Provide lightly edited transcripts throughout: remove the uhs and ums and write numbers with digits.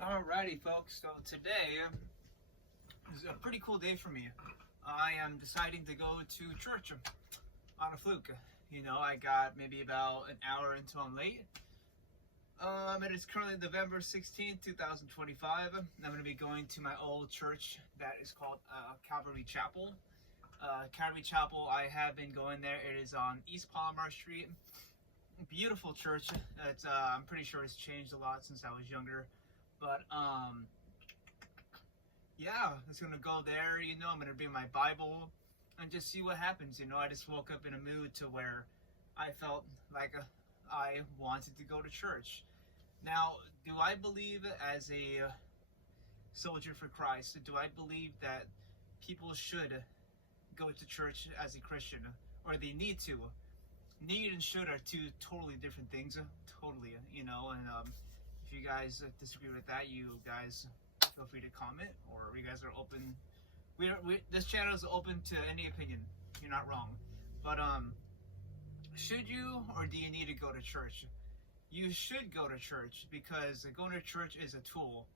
Alrighty, folks. So today is a pretty cool day for me. I am deciding to go to church on a fluke. You know, I got maybe about an hour until I'm late. It is currently November 16th, 2025. I'm going to be going to my old church that is called Calvary Chapel. Calvary Chapel, I have been going there. It is on East Palomar Street. Beautiful church. It's I'm pretty sure it's changed a lot since I was younger. But, yeah, I'm just going to go there, you know, I'm going to bring my Bible and just see what happens, you know. I just woke up in a mood to where I felt like I wanted to go to church. Now, do I believe as a soldier for Christ, do I believe that people should go to church as a Christian, or they need to? Need and should are two totally different things, totally, you know, and, if you guys disagree with that, you guys feel free to comment, or you guys are open. This channel is open to any opinion. You're not wrong. But should you or do you need to go to church? You should go to church, because going to church is a tool.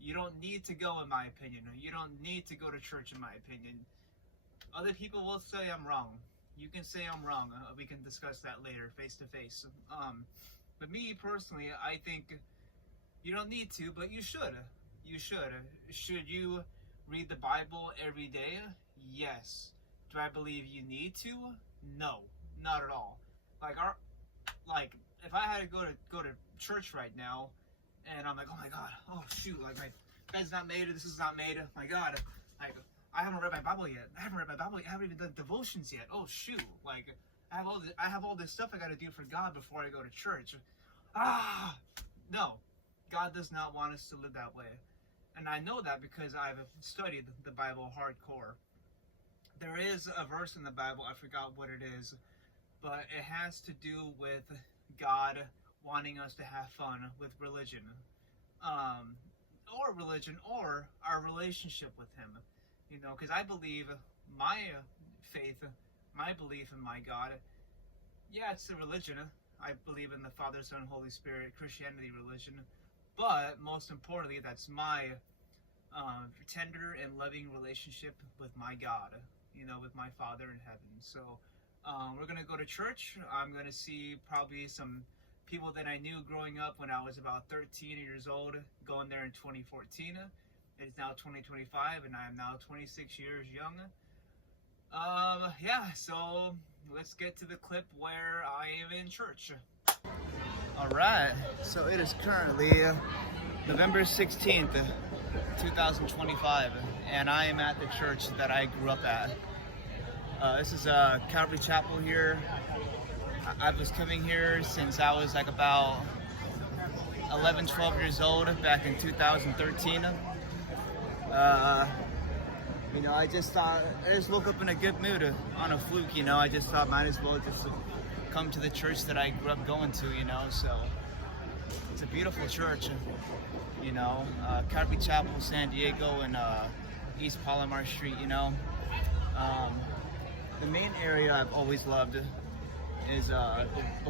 You don't need to go, in my opinion. You don't need to go to church, in my opinion. Other people will say I'm wrong. You can say I'm wrong. We can discuss that later, face to face. But me personally, I think you don't need to, but you should. You should. Should you read the Bible every day? Yes. Do I believe you need to? No, not at all. Like if I had to go to church right now, and I'm like, oh my God, oh shoot, like my bed's not made, this is not made. My God, like I haven't read my Bible yet. I haven't even done devotions yet. Oh shoot, like I have all this stuff I got to do for God before I go to church. No. God does not want us to live that way. And I know that because I've studied the Bible hardcore. There is a verse in the Bible, I forgot what it is, but it has to do with God wanting us to have fun with religion. Or our relationship with Him. You know, because I believe my faith, my belief in my God, yeah, it's a religion. I believe in the Father, Son, Holy Spirit, Christianity religion. But most importantly, that's my tender and loving relationship with my God, you know, with my Father in heaven. So we're going to go to church. I'm going to see probably some people that I knew growing up when I was about 13 years old, going there in 2014. It is now 2025, and I am now 26 years young. Yeah, so let's get to the clip where I am in church. Alright, so it is currently November 16th, 2025, and I am at the church that I grew up at. This is Calvary Chapel here. I was coming here since I was like about 11, 12 years old back in 2013. You know, I just woke up in a good mood on a fluke, you know. I just thought might as well just come to the church that I grew up going to, you know. So it's a beautiful church, you know. Calvary Chapel, San Diego, and East Palomar Street, you know. The main area I've always loved is the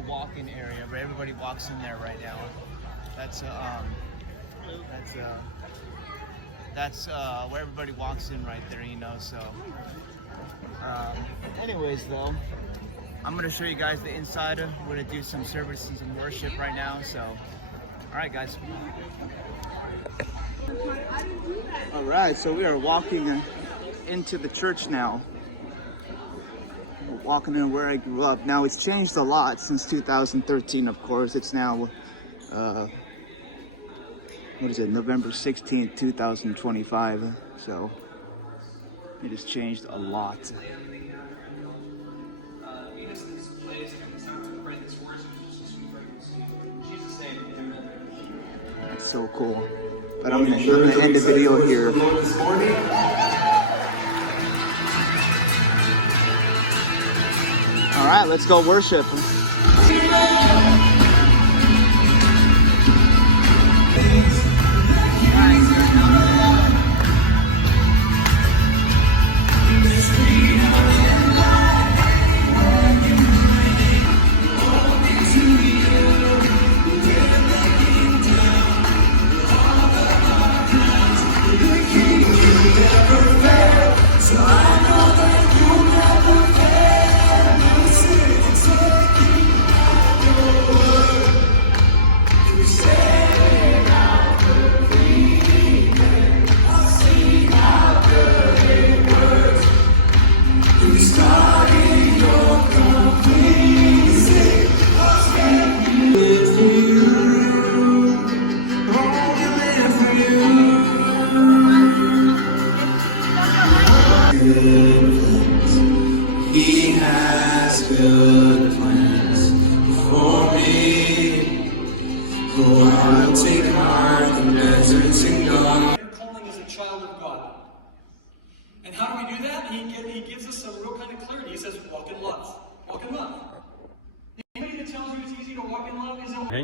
walk-in area where everybody walks in there right now. That's where everybody walks in right there, you know. So anyways though, I'm gonna show you guys the inside. We're gonna do some services and worship right now, so all right guys. All right, so we are walking into the church now. We're walking in where I grew up. Now it's changed a lot since 2013, of course. It's now what is it, November 16th, 2025. So it has changed a lot. That's so cool. But I'm gonna end the video here. All right, let's go worship.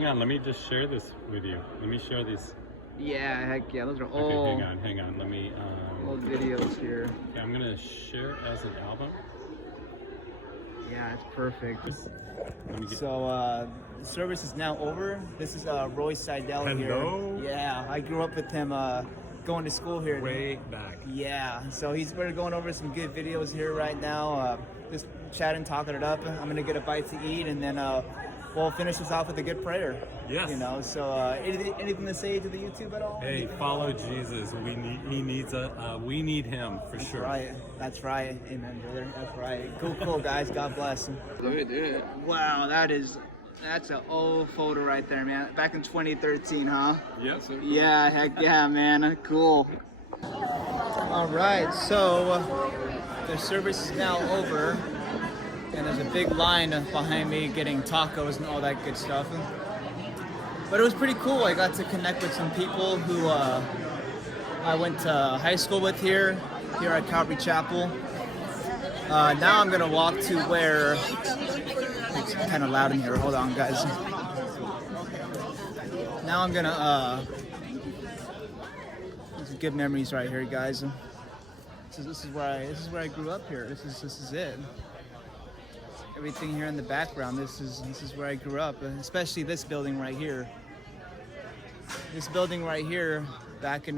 hang on. Let me just share this with you. Let me share these. Yeah, heck yeah. Those are Okay, all hang on. Let me. old videos here. Okay, I'm gonna share as an album. Yeah, it's perfect. Let me get. So the service is now over. This is Roy Seidel here. Hello. Yeah, I grew up with him going to school here. Way back. Yeah, so we're going over some good videos here right now. Just chatting, talking it up. I'm gonna get a bite to eat, and then we'll finish this off with a good prayer. Yes. You know. So anything to say to the YouTube at all? Hey, follow Jesus. We need him for That's sure. right. That's right. Amen, brother. That's right. Cool, guys. God bless. Do it. Wow, that's an old photo right there, man. Back in 2013, huh? Yes. Sir. Yeah, heck yeah, man. Cool. All right, so the service is now over, and there's a big line behind me getting tacos and all that good stuff. But it was pretty cool. I got to connect with some people who I went to high school with here at Calvary Chapel. Now I'm gonna walk to where it's kind of loud in here. Hold on, guys. Now I'm gonna these are good memories right here, guys. This is where I grew up here. This is it. Everything here in the background. This is where I grew up, especially this building right here. This building right here, back in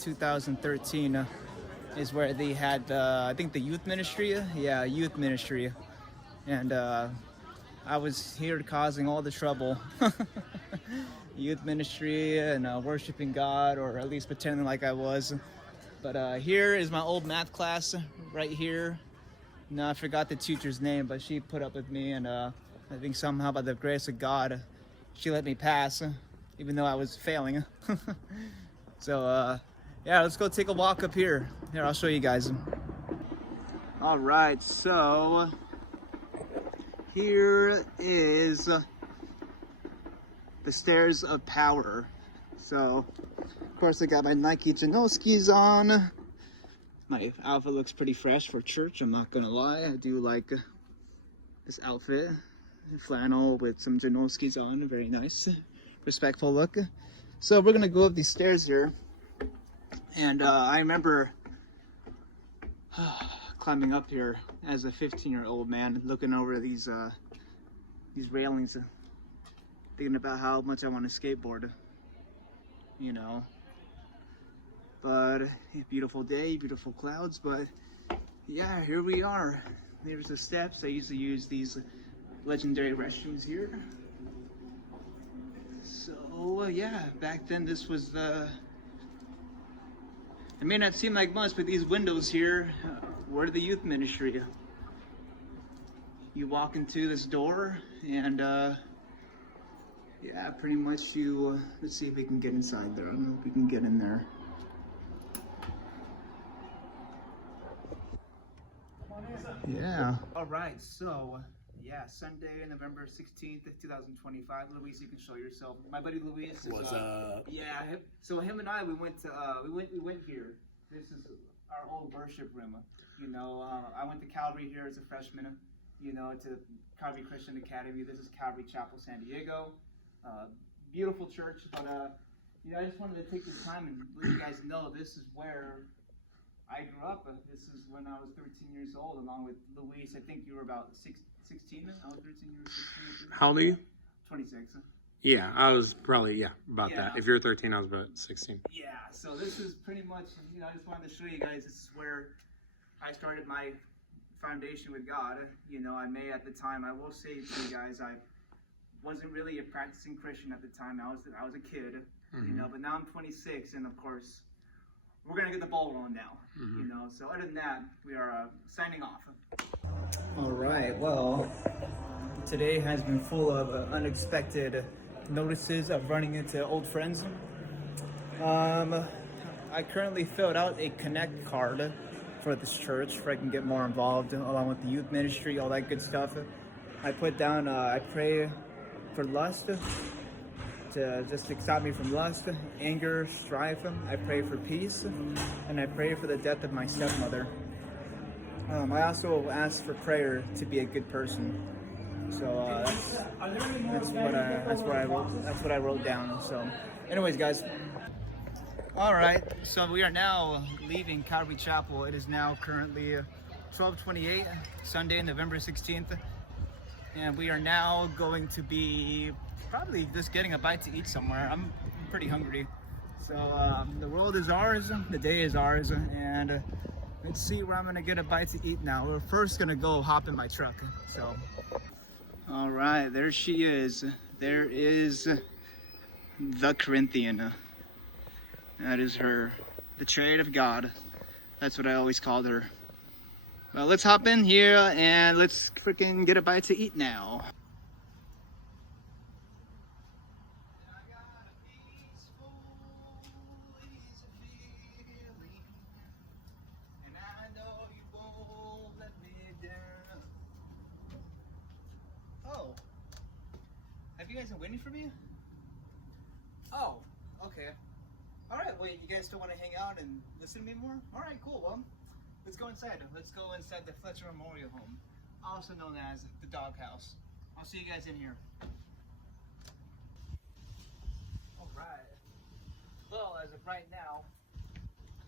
2013, is where they had I think the youth ministry. Yeah, youth ministry, and I was here causing all the trouble. Youth ministry and worshiping God, or at least pretending like I was. But here is my old math class right here. No, I forgot the teacher's name, but she put up with me, and I think somehow by the grace of God, she let me pass, even though I was failing. So yeah, let's go take a walk up here. Here, I'll show you guys. All right, so here is the stairs of power. So, of course, I got my Nike Janoskis on. My outfit looks pretty fresh for church, I'm not gonna lie. I do like this outfit. Flannel with some Janoskis on, very nice. Respectful look. So we're gonna go up these stairs here. And I remember climbing up here as a 15-year-old man, looking over these railings, thinking about how much I want to skateboard, you know. But beautiful day, beautiful clouds, but yeah, here we are. There's the steps. I used to use these legendary restrooms here. So yeah, back then this was the, it may not seem like much, but these windows here were the youth ministry. You walk into this door, and yeah, pretty much you, let's see if we can get inside there. I don't know if we can get in there. Yeah. All right, so yeah, Sunday, November 16th, 2025. Luis, you can show yourself. My buddy Luis is, What's up? Yeah, so him and I, we went here. This is our old worship room. You know, I went to Calvary here as a freshman, you know, to Calvary Christian Academy. This is Calvary Chapel, San Diego. Beautiful church, but you know, I just wanted to take this time and let you guys know this is where I grew up. This is when I was 13 years old, along with Luis. I think you were about 16. I was 13. You were 16. How old are you? 26. Yeah, I was probably, about Yeah. that. If you're 13, I was about 16. Yeah, so this is pretty much, you know, I just wanted to show you guys this is where I started my foundation with God. You know, I may at the time, I will say to you guys, I wasn't really a practicing Christian at the time. I was a kid, you know, but now I'm 26, and of course, we're going to get the ball rolling now, you know. So other than that, we are signing off. All right, well, today has been full of unexpected notices of running into old friends. I currently filled out a Connect card for this church where I can get more involved along with the youth ministry, all that good stuff. I put down, I pray for lust, to just to stop me from lust, anger, strife. I pray for peace, and I pray for the death of my stepmother. I also ask for prayer to be a good person. So that's what I wrote down. So, anyways, guys. All right, so we are now leaving Calvary Chapel. It is now currently 12:28, Sunday, November 16th, and we are now going to be probably just getting a bite to eat somewhere. I'm pretty hungry. So the world is ours, the day is ours, and let's see where I'm gonna get a bite to eat now. We're first gonna go hop in my truck. So, all right, there she is. There is the Corinthian. That is her, the chariot of God. That's what I always called her. Well, let's hop in here and let's freaking get a bite to eat now. Oh, have you guys been waiting for me? Oh, okay. All right, wait, you guys still want to hang out and listen to me more? All right, cool. Well, let's go inside. Let's go inside the Fletcher Memorial Home, also known as the Doghouse. I'll see you guys in here. All right. Well, as of right now,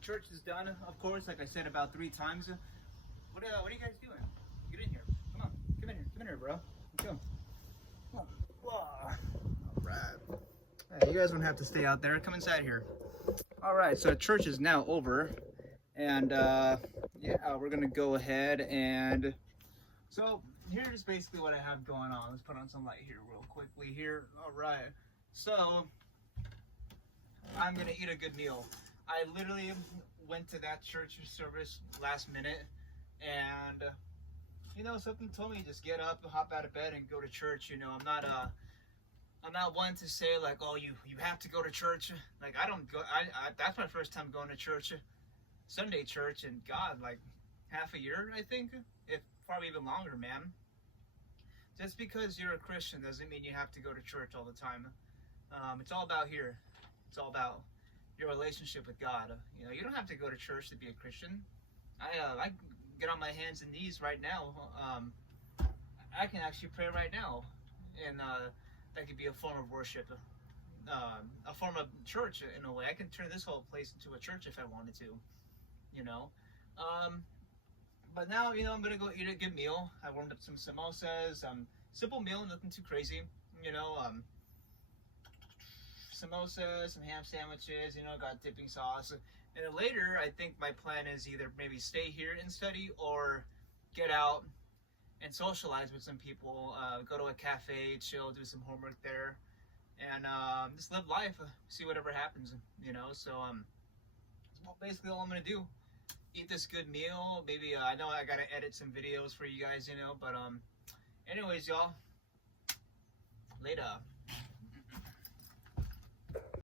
church is done. Of course, like I said about 3 times. What are you guys doing? Get in here. Come on. Come in here. Come in here, bro. Let's go. Come on. Whoa. All right. Hey, you guys don't have to stay out there. Come inside here. All right, so church is now over, and yeah, we're gonna go ahead and so here's basically what I have going on. Let's put on some light here real quickly here. All right, so I'm gonna eat a good meal. I literally went to that church service last minute, and you know, something told me just get up, hop out of bed, and go to church. You know, I'm not one to say like, oh, you have to go to church. Like, I don't go. I that's my first time going to church, Sunday church, and God, like half a year, I think, if probably even longer, man. Just because you're a Christian doesn't mean you have to go to church all the time. It's all about here. It's all about your relationship with God. You know, you don't have to go to church to be a Christian. I get on my hands and knees right now. I can actually pray right now, and that could be a form of worship, a form of church in a way. I can turn this whole place into a church if I wanted to, you know. But now, you know, I'm gonna go eat a good meal. I warmed up some samosas, simple meal, nothing too crazy, you know. Samosas, some ham sandwiches, you know, got dipping sauce. And then later, I think my plan is either maybe stay here and study or get out and socialize with some people, go to a cafe, chill, do some homework there, and just live life, see whatever happens, you know. So that's basically all I'm gonna do. Eat this good meal. Maybe I know I gotta edit some videos for you guys, you know, but anyways, y'all, later.